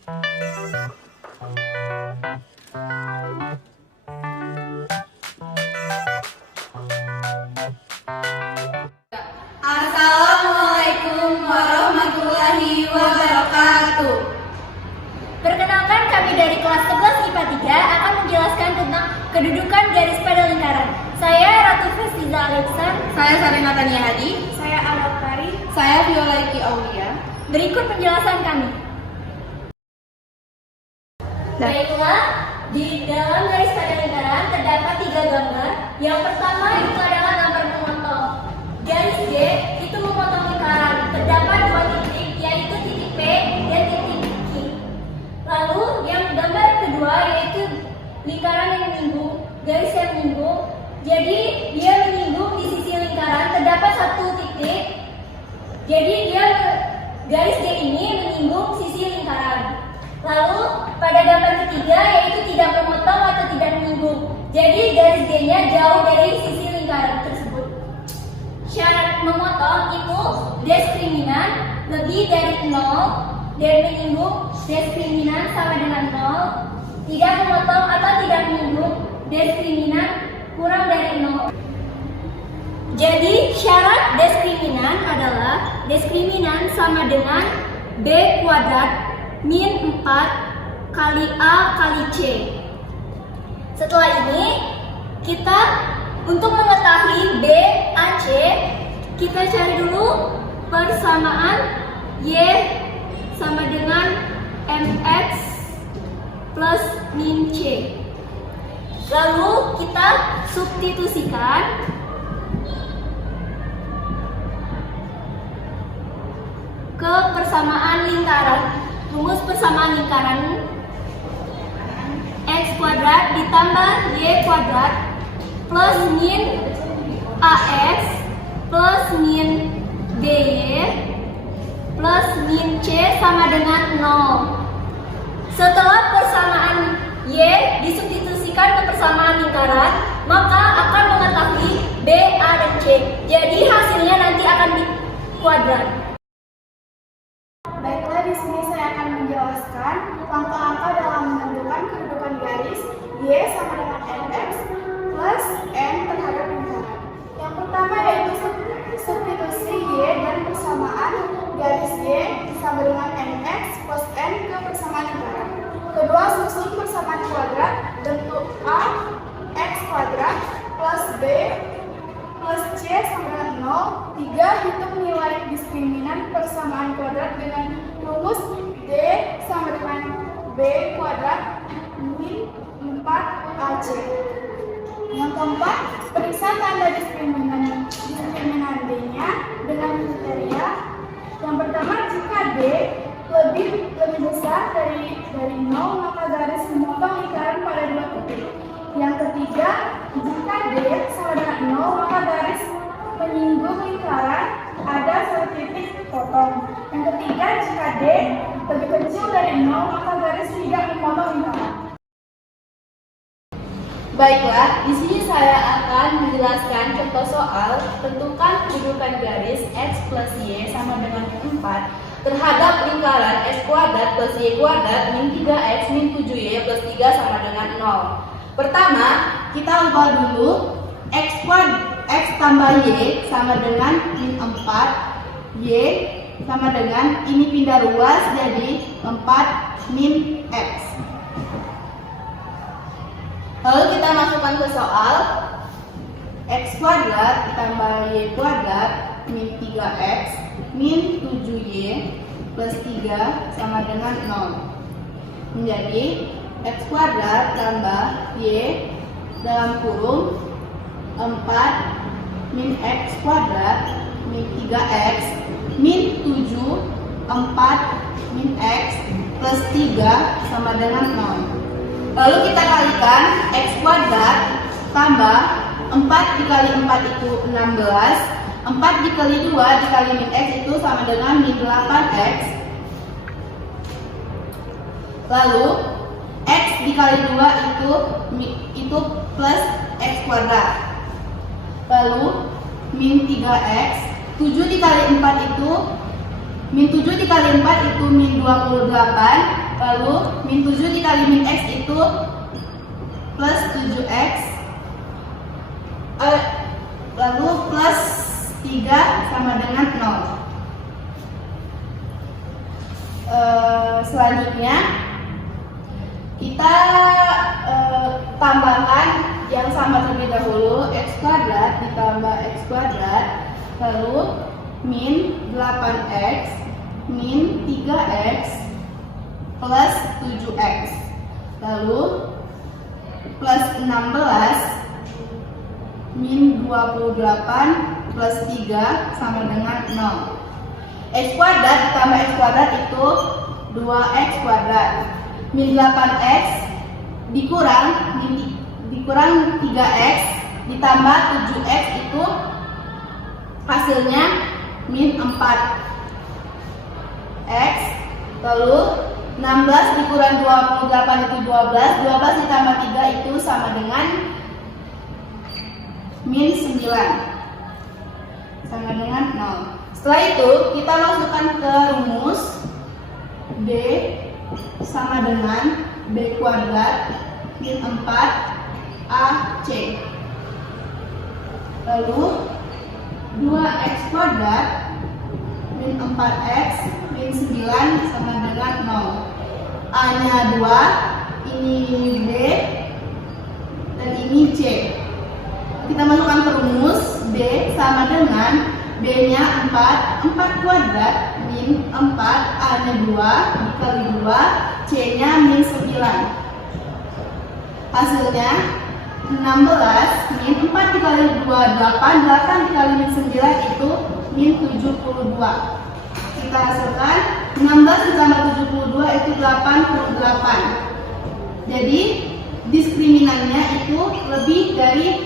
Assalamualaikum warahmatullahi wabarakatuh. Perkenalkan, kami dari kelas 11 IPA 3 akan menjelaskan tentang kedudukan garis pada lingkaran. Saya Ratu Festiza Alexan. Saya Sarina Tania Hadi. Saya Amal Fari. Saya Viola Iki Aulia. Berikut penjelasan kami. Baiklah, di dalam garis pada lingkaran terdapat 3 gambar. Yang pertama itu adalah gambar memotong. Garis G itu memotong lingkaran. Terdapat 2 titik, yaitu titik P dan titik Q. Lalu yang gambar kedua yaitu lingkaran yang menyinggung, garis yang menyinggung. Jadi dia menyinggung di sisi lingkaran terdapat 1 titik. Jadi garis G ini menyinggung sisi lingkaran. Lalu pada gambar ketiga yaitu tidak memotong atau tidak menyinggung. Jadi garis G-nya jauh dari sisi lingkaran tersebut. Syarat memotong itu diskriminan lebih dari 0 dan menyinggung diskriminan sama dengan 0. Tidak memotong atau tidak menyinggung diskriminan kurang dari 0. Jadi syarat diskriminan adalah diskriminan sama dengan B kuadrat min 4 kali A kali C. Setelah ini kita untuk mengetahui B, A, C, kita cari dulu persamaan Y sama dengan MX plus min C. Lalu kita substitusikan ke persamaan lingkaran. Rumus persamaan lingkaran X kuadrat ditambah Y kuadrat plus min AX plus min BY plus min C sama dengan 0. Setelah persamaan Y disubstitusikan ke persamaan lingkaran, maka akan mengetahui B, A, dan C. Jadi hasilnya nanti akan dikuadrat. Baiklah, di sini saya akan menjelaskan langkah-langkah dalam menentukan kedudukan garis Y sama dengan MX plus N terhadap lingkaran. Yang pertama yaitu substitusi Y dan persamaan garis Y sama dengan MX plus N ke persamaan lingkaran. Kedua, susun persamaan kuadrat bentuk A X kuadrat plus B plus C sama dengan 0. 3. Hitung nilai diskriminan persamaan kuadrat dengan rumus D sama dengan B kuadrat min 4AC. Yang keempat, periksa tanda diskriminan D-nya dengan kriteria. Yang pertama, jika D lebih besar dari 0, maka garis memotong lingkaran pada 2 titik. Yang ketiga, jika D sama dengan 0, maka garis menyinggung lingkaran ada 1 titik potong. Yang ketiga, jika D lebih kecil dari 0, maka garis tidak memotong lingkaran. Baiklah, di sini saya akan menjelaskan contoh soal tentukan kedudukan garis X plus Y sama dengan 4 terhadap lingkaran X kuadrat plus Y kuadrat min 3X min 7Y plus 3 sama dengan 0. Pertama, kita ubah dulu X tambah Y sama dengan min 4, Y sama dengan ini pindah ruas jadi 4 min X. Lalu kita masukkan ke soal X kuadrat ditambah Y kuadrat min 3X min 7Y plus 3 sama dengan 0. Menjadi X kuadrat tambah Y dalam kurung 4 min X kuadrat min 3X min 7 4 min X plus 3 sama dengan 0. Lalu kita kalikan X kuadrat tambah 4 dikali 4 itu 16, 4 dikali 2 dikali min X itu sama dengan min 8X. Lalu X dikali 2 itu plus X kuadrat. Lalu min 3X, 7 dikali 4 itu Min 7 dikali 4 itu min 28. Lalu min 7 dikali min X itu plus 7X. Lalu plus 3 sama dengan 0. Selanjutnya kita tambahkan yang sama terlebih dahulu, X kuadrat ditambah X kuadrat, lalu min 8X min 3X plus 7X, lalu plus 16 min 28 plus 3 sama dengan 0. X kuadrat ditambah X kuadrat itu 2X kuadrat. Min 8X dikurang 3X ditambah 7X itu hasilnya min 4X. Lalu 16 dikurang 28 itu 12. 12 ditambah 3 itu sama dengan min 9 sama dengan 0. Setelah itu kita masukkan ke rumus B sama dengan B kuadrat min 4AC. Lalu 2X kuadrat min 4X min 9 sama dengan 0. A nya 2, ini B dan ini C. Kita masukkan ke rumus B sama dengan B nya 4 kuadrat min 4, A nya 2 dikali 2, C nya min 9. Hasilnya 16 min 4 dikali 2 8, 8 dikali min 9 itu min 72. Kita hasilkan 16 ditambah 72 itu 88. Jadi diskriminannya itu lebih dari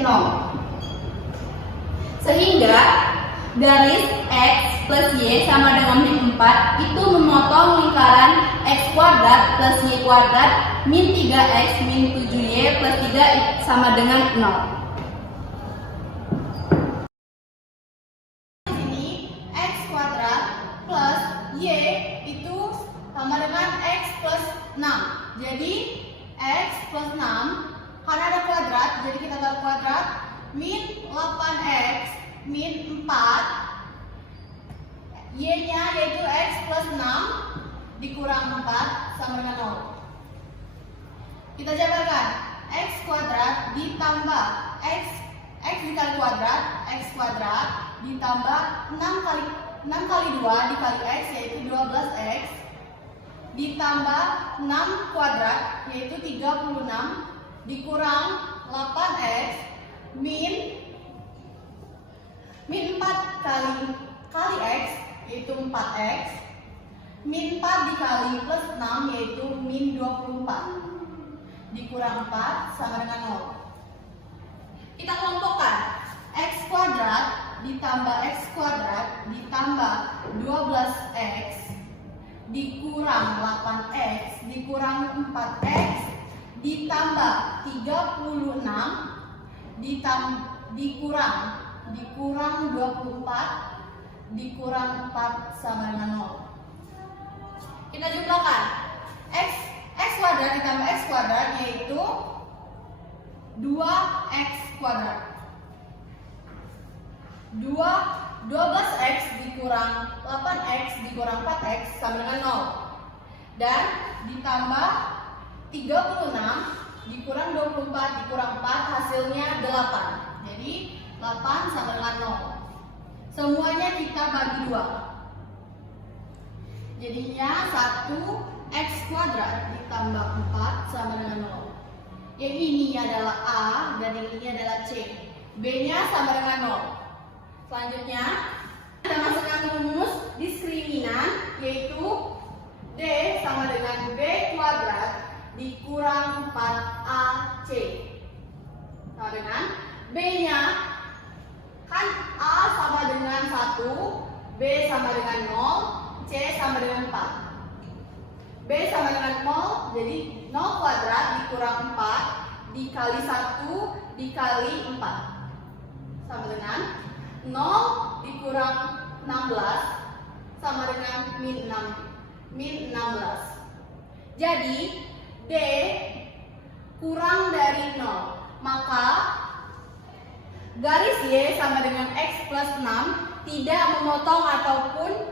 0. Sehingga garis X plus Y sama dengan min 4 itu memotong lingkaran X kuadrat plus Y kuadrat min 3X min 7Y plus 3 sama dengan 0. Di sini X kuadrat plus Y itu sama dengan X plus 6. Jadi X plus 6 karena ada kuadrat, jadi kita taruh kuadrat min 8X min 4, Y-nya yaitu X plus 6 dikurang 4 sama dengan 0. Kita jabarkan X kuadrat ditambah X dikali kuadrat, X kuadrat ditambah 6 kali 2 dikali X yaitu 12X ditambah 6 kuadrat yaitu 36 dikurang 8X min 4 kali X yaitu 4X min 4 dikali plus 6 yaitu min 24 dikurang 4 sama dengan 0. Kita kelompokkan X kuadrat ditambah X kuadrat ditambah 12X dikurang 8X dikurang 4X ditambah 36 dikurang 24 dikurang 4 sama dengan 0. Kita jumlahkan X kuadrat ditambah X kuadrat yaitu 2X kuadrat. 12X dikurang 8X dikurang 4X sama dengan 0. Dan ditambah 36 dikurang 24 dikurang 4 hasilnya 8. Jadi 8 sama dengan 0. Semuanya kita bagi 2. Jadinya 1X kuadrat ditambah 4 sama dengan 0. Yang ini adalah A dan yang ini adalah C. B-nya sama dengan 0. Selanjutnya kita masukkan ke rumus diskriminan yaitu D sama dengan B kuadrat dikurang 4AC sama dengan B-nya kan A sama dengan 1, B sama dengan 0, C sama dengan 4. B sama dengan 0, jadi 0 kuadrat dikurang 4 dikali 1 dikali 4 sama dengan 0 dikurang 0 16 sama dengan min 16. Jadi D kurang dari 0. Maka garis Y sama dengan X plus 6 tidak memotong ataupun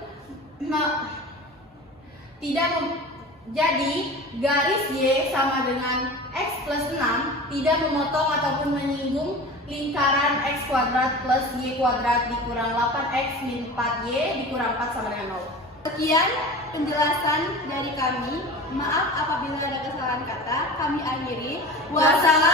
jadi garis Y sama dengan X plus 6 tidak memotong ataupun menyinggung lingkaran X kuadrat plus Y kuadrat dikurang 8X min 4Y dikurang 4 sama dengan 0. Sekian penjelasan dari kami. Maaf apabila ada kesalahan kata. Kami akhiri. Wassalamualaikum